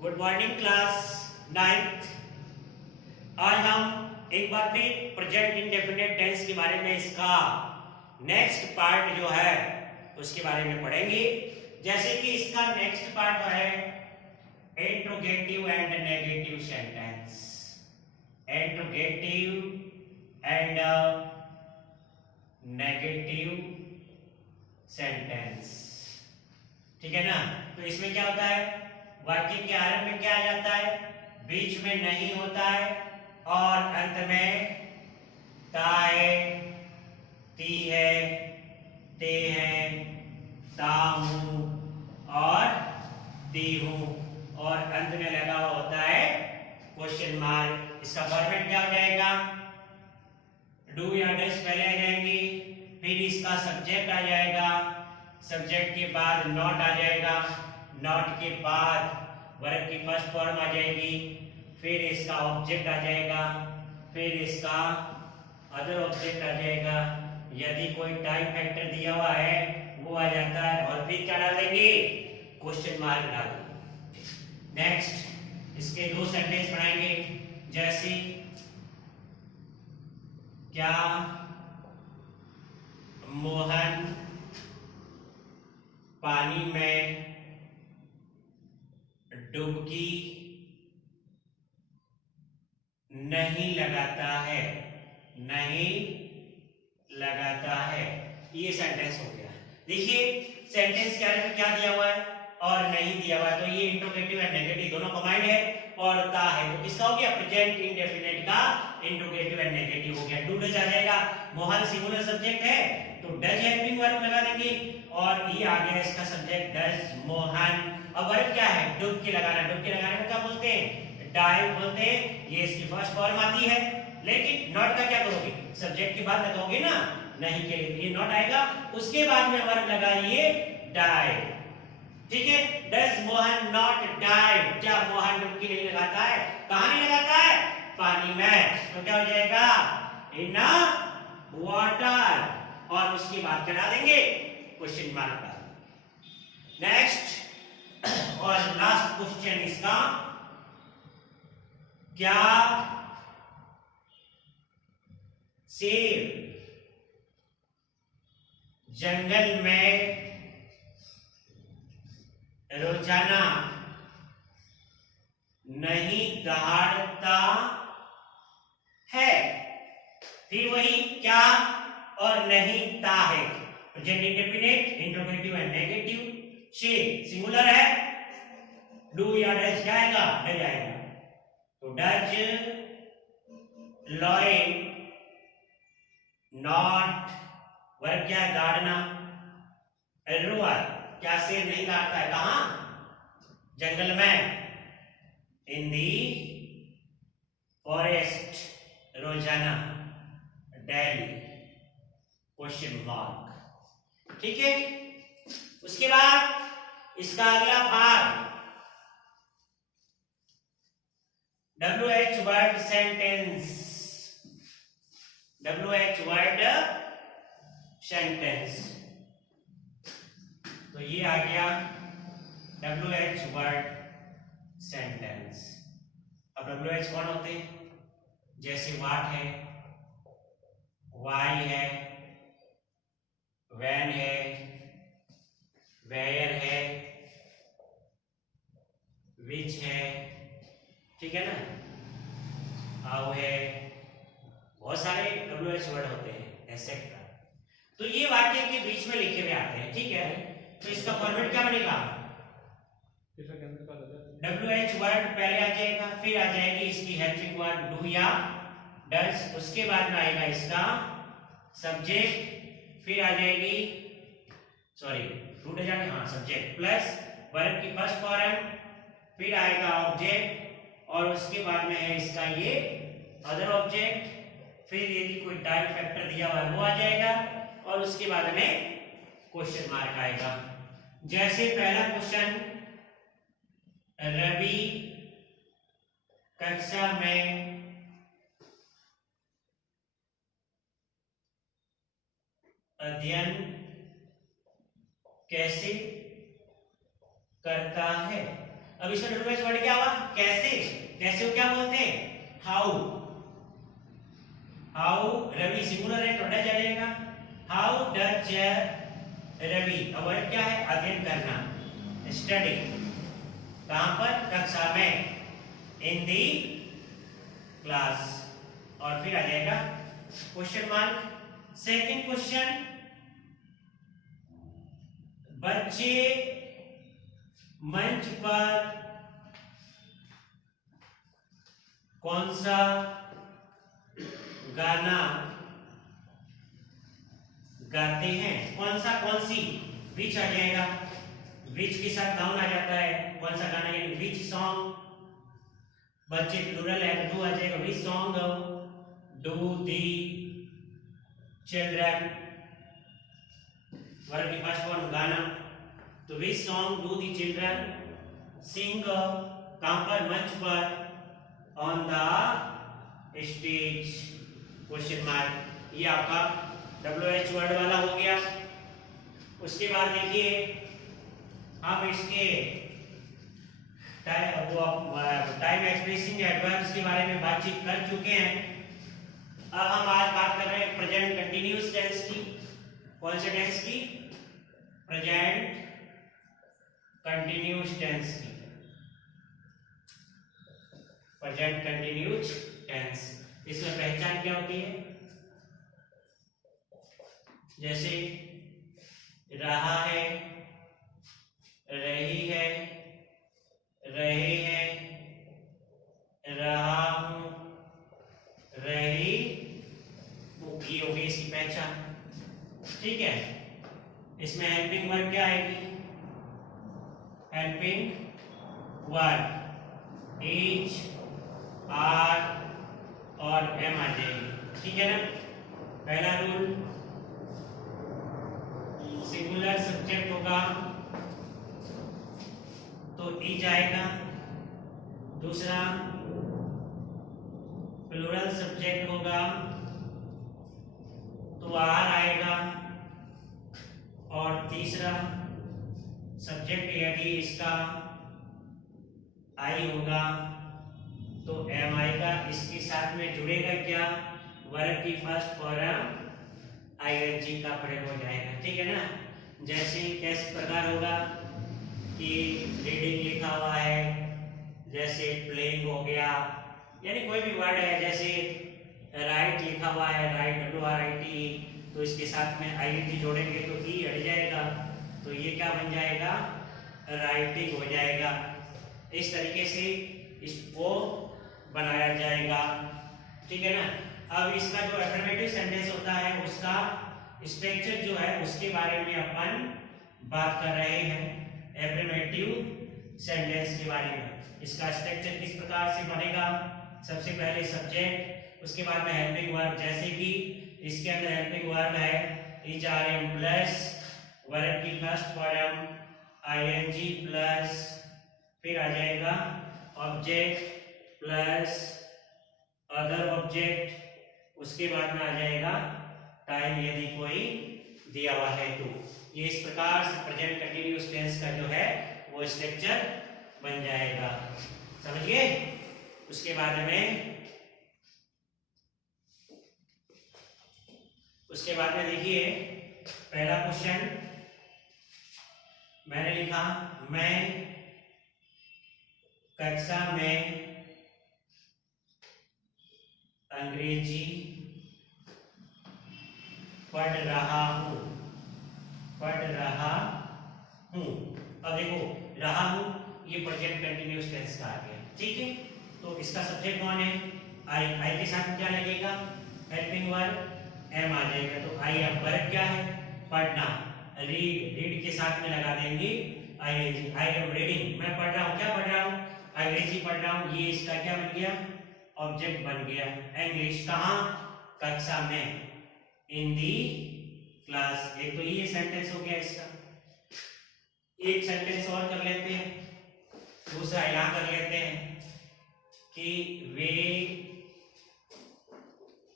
Good morning class ninth. आज हम एक बार फिर प्रेजेंट इंडेफिनिट टेंस के बारे में इसका नेक्स्ट पार्ट जो है उसके बारे में पढ़ेंगे। जैसे कि इसका नेक्स्ट पार्ट है interrogative and negative sentence. Interrogative and negative sentence, ठीक है ना। तो इसमें क्या होता है, वाक्य के आरंभ में क्या आ जाता है, बीच में नहीं होता है और अंत में ता है, ती है, ते है, ता हूं और ती हूं और अंत में लगा हुआ होता है क्वेश्चन मार्क। इसका फॉर्मेट क्या हो जाएगा, डू या डज पहले आ जाएंगी, फिर इसका सब्जेक्ट आ जाएगा, सब्जेक्ट के बाद नॉट आ जाएगा, नॉट के बाद वर्ब की फर्स्ट फॉर्म आ जाएगी, फिर इसका ऑब्जेक्ट आ जाएगा, फिर इसका अदर ऑब्जेक्ट आ जाएगा। यदि कोई टाइम फैक्टर दिया हुआ है वो आ जाता है और फिर क्या डालेंगे, क्वेश्चन मार्क डालेंगे। नेक्स्ट इसके दो सेंटेंस बनाएंगे। जैसे क्या मोहन पानी में डुबकी नहीं लगाता है, नहीं लगाता है। ये सेंटेंस हो गया। देखिए सेंटेंस के बारे में क्या दिया हुआ है और नहीं दिया हुआ है, तो ये इंट्रोगेटिव एंड नेगेटिव दोनों कंबाइंड है और ता है, तो किसका हो गया, प्रेजेंट इंडेफिनिट का इंट्रोगेटिव एंड नेगेटिव हो गया। डू डज आ जाएगा, मोहन सिंगुलर सब्जेक्ट है तो डज हेल्पिंग वर्ब लगा देंगे और ये आ गया इसका सब्जेक्ट डज मोहन। अब वर्ब क्या है, डुबकी लगाना। डुबकी लगाने को क्या बोलते हैं, डाइव बोलते हैं। ये इसकी फर्स्ट फॉर्म आती है, लेकिन नॉट का क्या करोगे, सब्जेक्ट के बाद लगाओगे ना, नहीं के लिए ये नॉट आएगा, उसके बाद में वर्ब लगाइए डाइव, ठीक है। डज मोहन नॉट डाइव, क्या मोहन डुबकी नहीं लगाता है, कहां नहीं लगाता है, पानी में, तो क्या हो जाएगा, इन वाटर, और उसके बाद क्या डालेंगे, क्वेश्चन मार्क डालेंगे। नेक्स्ट और लास्ट क्वेश्चन इसका, क्या शेर जंगल में रोजाना नहीं दहाड़ता है। फिर वही क्या और नहीं ता है, present indefinite, interrogative and negative. शेर सिंगुलर है, डू या डज क्या आएगा, डज आएगा, तो डज लॉयन नॉट, वर्ब क्या है, दाड़ना, रोअर क्या शेर नहीं दाड़ता है, कहां, जंगल में, इन दी फॉरेस्ट, रोजाना, डेली, क्वेश्चन मार्क, ठीक है। उसके बाद इसका अगला भाग WH word sentence, WH word sentence, तो ये आ गया WH वर्ड सेंटेंस। अब WH कौन होते हैं, जैसे वाट है, वाई है, वैन है, वेयर है, विच है, ठीक है ना, हाउ है, बहुत सारे WH वर्ड होते हैं एक्सेट्रा। तो ये वाक्य के बीच में लिखे हुए आते हैं, ठीक है। तो इसका फॉर्मेट क्या बनेगा, WH वर्ड पहले आ जाएगा, फिर आ जाएगी इसकी हेल्पिंग वर्ब डू या डज, उसके बाद में आएगा इसका सब्जेक्ट, फिर आ जाएगी, सॉरी डू डज आगे, हाँ सब्जेक्ट प्लस वर्ब की फर्स्ट फॉर्म, फिर आएगा ऑब्जेक्ट और उसके बाद में है इसका ये अदर ऑब्जेक्ट, फिर यदि कोई टाइम फैक्टर दिया हुआ है वो आ जाएगा और उसके बाद में क्वेश्चन मार्क आएगा। जैसे पहला क्वेश्चन, रवि कक्षा में अध्ययन कैसे करता है, अब इसमें WH वर्ड क्या हुआ? कैसे। कैसे को क्या बोलते हैं? हाउ। हाउ रवि सिंगुलर है तो डज आ जाएगा। How does Ravi. अब वर्ड क्या है? अध्ययन करना, स्टडी। कहां पर? कक्षा में, इन दी क्लास। और फिर आ जाएगा क्वेश्चन मार्क। सेकंड क्वेश्चन, बच्चे मंच पर कौन सा गाना गाते हैं? कौन सा, कौन सी, विच आ जाएगा। विच के साथ नाउन आ जाता है। कौन सा गाना, यानी विच सॉन्ग। बच्चे प्लूरल है तो डू आ जाएगा। Which song do the children. Verb की फर्स्ट फॉर्म गाना, तो which song do the children sing. कहां पर? मंच पर, on the stage, question mark. ये आपका WH वर्ड वाला हो गया। उसके बाद देखिए हम इसके टाइम एक्सप्रेसिंग एडवर्ब्स के बारे में बातचीत कर चुके हैं। अब हम आज बात कर रहे हैं प्रेजेंट कंटिन्यूअस टेंस की। कौन से टेंस की? प्रेजेंट कंटिन्यूअस टेंस की। प्रेजेंट कंटिन्यूअस टेंस, इसमें पहचान क्या होती है? जैसे रहा है, रही है, रहे हैं, रहा हूं, रही, ये होगी इसकी पहचान। ठीक है। इसमें हेल्पिंग वर्ब क्या आएगी? हेल्पिंग वर्ब इज, आर और एम आ जाएगी। ठीक है ना। पहला रूल, सिंगुलर सब्जेक्ट होगा तो इज आएगा। दूसरा, प्लूरल सब्जेक्ट होगा तो आर आएगा। और तीसरा, सब्जेक्ट यदि इसका आई होगा तो एम आएगा। इसके साथ में जुड़ेगा क्या? वर्ब की फर्स्ट फॉर्म आईएनजी का प्रयोग हो जाएगा। ठीक है ना। जैसे किस प्रकार होगा कि रीडिंग लिखा हुआ है, जैसे प्लेइंग हो गया, यानी कोई भी वर्ड है। जैसे राइट लिखा हुआ है, राइट WRIT, तो इसके साथ में आईएनजी जोड़ेंगे तो ई हट जाएगा, तो ये क्या बन जाएगा? राइटिंग हो जाएगा। इस तरीके से इसको बनाया जाएगा। ठीक है ना। अब इसका जो अफर्मेटिव सेंटेंस होता है उसका स्ट्रक्चर जो है उसके बारे में अपन बात कर रहे हैं। अफर्मेटिव सेंटेंस के बारे में इसका स्ट्रक्चर किस प्रकार से बनेगा? सबसे पहले सब्जेक्ट, उसके बाद में हेल्पिंग वर्ब। जैसे कि इसके अंदर हेल्पिंग वर्ब है is are am plus verb की फर्स्ट फॉर्म आईएनजी प्लस, फिर आ जाएगा ऑब्जेक्ट प्लस अदर ऑब्जेक्ट, उसके बाद में आ जाएगा टाइम यदि कोई दिया हुआ है तो। ये इस प्रकार से प्रेजेंट कंटीन्यूअस टेंस का जो है वो स्ट्रक्चर बन जाएगा। समझिए। उसके बाद में देखिए पहला क्वेश्चन मैंने लिखा, मैं कक्षा में अंग्रेजी पढ़ रहा हूं। पढ़ रहा हूं। अब देखो रहा हूं ये प्रेजेंट कंटिन्यूअस टेंस का आ गया। ठीक है। तो इसका सब्जेक्ट कौन है? आई। आई के साथ क्या लगेगा? हेल्पिंग वर्ब एम आ जाएगा। तो आई अब वर्ब क्या है? पढ़ना। रीड, रीड के साथ में लगा देंगे आईएनजी। आई एम रीडिंग, मैं पढ़ रहा हूं। क्या पढ़ रहा हूं? अंग्रेजी पढ़ रहा हूं। ये इसका क्या बन गया? ऑब्जेक्ट बन गया। इंग्लिश कहां? कक्षा में, इन दी क्लास। एक तो ये सेंटेंस हो गया इसका। एक सेंटेंस और कर लेते हैं, दूसरा यहां कर लेते हैं कि वे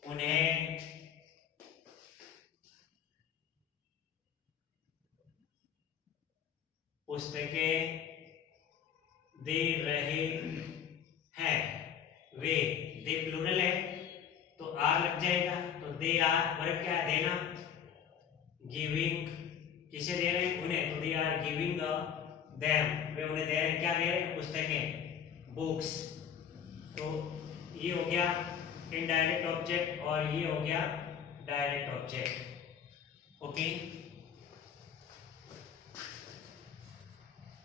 उन्हें पुस्तकें दे रहे हैं, वे, दे प्लूरल है तो आर लग जाएगा, तो दे आर, वर्ब क्या है, देना, गिविंग, किसे दे रहे हैं, उन्हें, तो दे आर गिविंग देम, वे उन्हें दे रहे हैं, क्या दे रहे हैं, पुस्तकें, बुक्स। तो ये हो गया इनडायरेक्ट ऑब्जेक्ट और ये हो गया डायरेक्ट ऑब्जेक्ट। ओके।